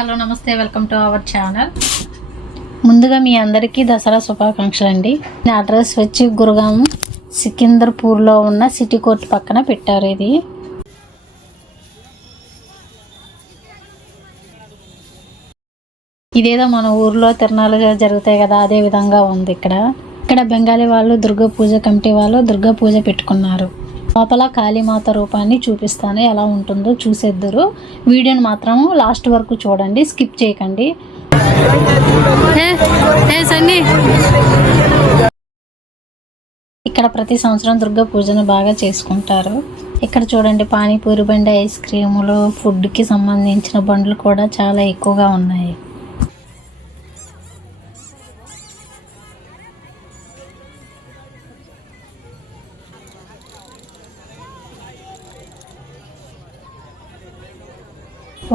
Hello నమస్తే, welcome to our channel. ముందుగా మీ అందరికీ దసరా శుభాకాంక్షలు అండి. నా అడ్రస్ వచ్చి గురుగాం సికింద్రపూర్లో ఉన్న సిటీ కోర్ట్ పక్కన పెట్టారు. ఇదేదో మన ఊర్లో తిరణాలు జరుగుతాయి కదా, అదే విధంగా ఉంది. ఇక్కడ బెంగాలీ వాళ్ళు దుర్గా పూజ కమిటీ వాళ్ళు దుర్గా పూజ పెట్టుకున్నారు. లోపల కాళీమాత రూపాన్ని చూపిస్తాను, ఎలా ఉంటుందో చూసేద్దరు. వీడియోని మాత్రం లాస్ట్ వరకు చూడండి, స్కిప్ చేయకండి. ఇక్కడ ప్రతి సంవత్సరం దుర్గా పూజను బాగా చేసుకుంటారు. ఇక్కడ చూడండి, పానీపూరి బండి, ఐస్ క్రీములు, ఫుడ్కి సంబంధించిన బండ్లు కూడా చాలా ఎక్కువగా ఉన్నాయి.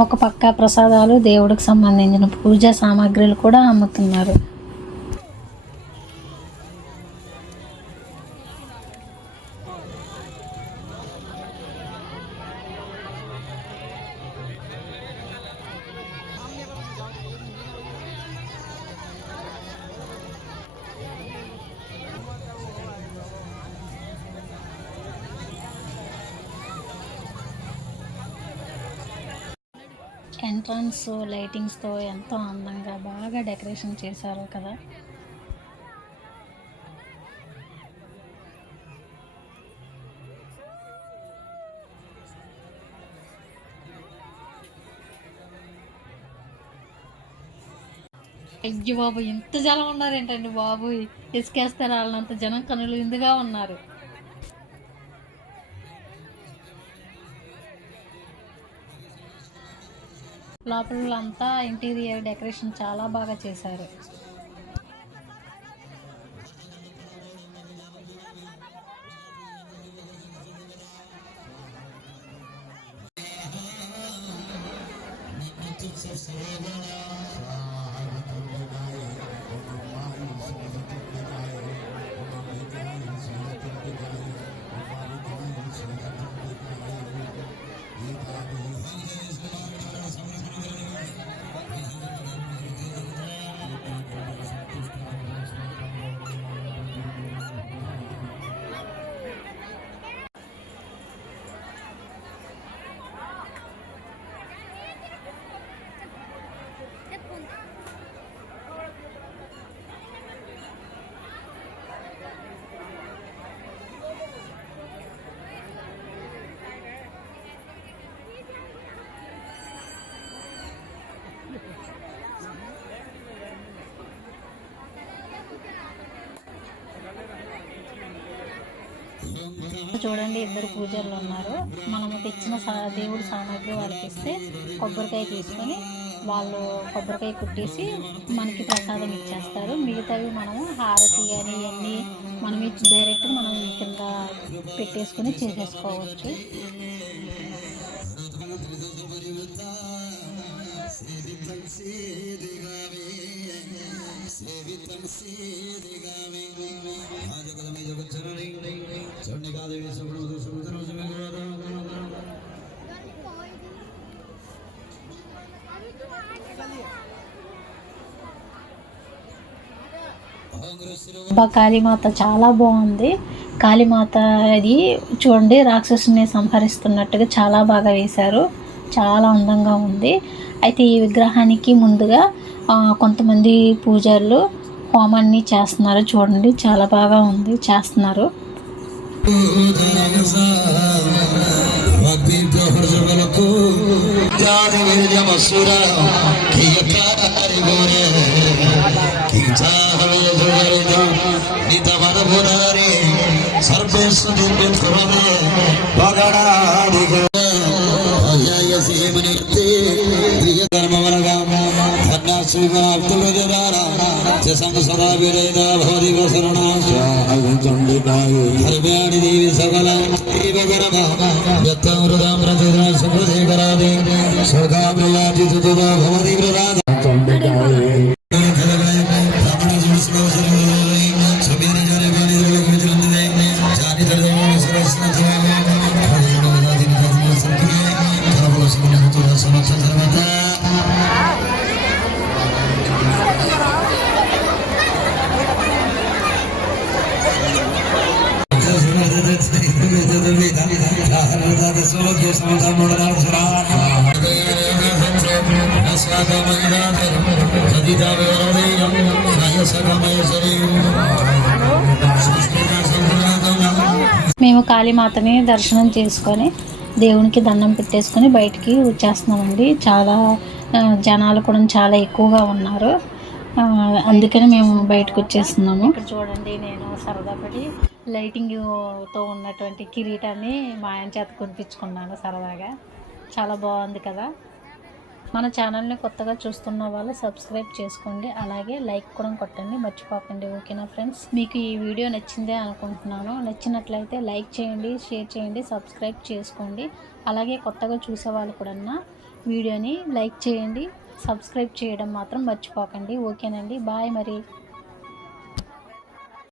ఒక పక్క ప్రసాదాలు, దేవుడికి సంబంధించిన పూజా సామాగ్రిలు కూడా అమ్ముతున్నారు. ఎంట్రన్స్ లైటింగ్స్తో ఎంతో అందంగా బాగా డెకరేషన్ చేశారు కదా. అయ్యో బాబు, ఇంత జనం ఉన్నారు ఏంటండి బాబు, ఇసుకేస్తారు వాళ్ళంత జనం, కనులు ఇందుగా ఉన్నారు. లోపలంతా ఇంటీరియర్ డెకరేషన్ చాలా బాగా చేశారు. చూడండి, ఇద్దరు పూజారులు ఉన్నారు. మనము తెచ్చిన దేవుడి సామాగ్రి వాళ్ళకి ఇస్తే కొబ్బరికాయ తీసుకొని వాళ్ళు కొబ్బరికాయ కుట్టేసి మనకి ప్రసాదం ఇచ్చేస్తారు. మిగతావి మనము హారతి కానీ ఇవన్నీ మనం డైరెక్ట్ మనం కింద పెట్టేసుకొని చేసేసుకోవచ్చు. కాళీమాత చాలా బాగుంది. కాళీమాత అది చూడండి, రాక్షసుని సంహరిస్తున్నట్టుగా చాలా బాగా వేశారు, చాలా అందంగా ఉంది. అయితే ఈ విగ్రహానికి ముందుగా కొంతమంది పూజారులు హోమాన్ని చేస్తున్నారు. చూడండి, చాలా బాగా ఉంది, చేస్తున్నారు. మేము కాళీమాతని దర్శనం చేసుకొని దేవునికి దండం పెట్టేసుకొని బయటికి వచ్చేస్తున్నామండి. చాలా జనాలు కూడా చాలా ఎక్కువగా ఉన్నారు. అందుకని మేము బయటకు వచ్చేస్తున్నాము. ఇక్కడ చూడండి, నేను సరదా పడి లైటింగ్తో ఉన్నటువంటి కిరీటాన్ని మా ఆయన చేత కొనిపించుకున్నాను సరదాగా. చాలా బాగుంది కదా. మన ఛానల్ని కొత్తగా చూస్తున్న వాళ్ళు సబ్స్క్రైబ్ చేసుకోండి, అలాగే లైక్ కూడా కొట్టండి, మర్చిపోకండి. ఓకేనా ఫ్రెండ్స్, మీకు ఈ వీడియో నచ్చిందే అనుకుంటున్నాను. నచ్చినట్లయితే లైక్ చేయండి, షేర్ చేయండి, సబ్స్క్రైబ్ చేసుకోండి. అలాగే కొత్తగా చూసే వాళ్ళు కూడా వీడియోని లైక్ చేయండి, సబ్స్క్రైబ్ చేయడం మాత్రం మర్చిపోకండి. ఓకేనండి, బాయ్ మరి.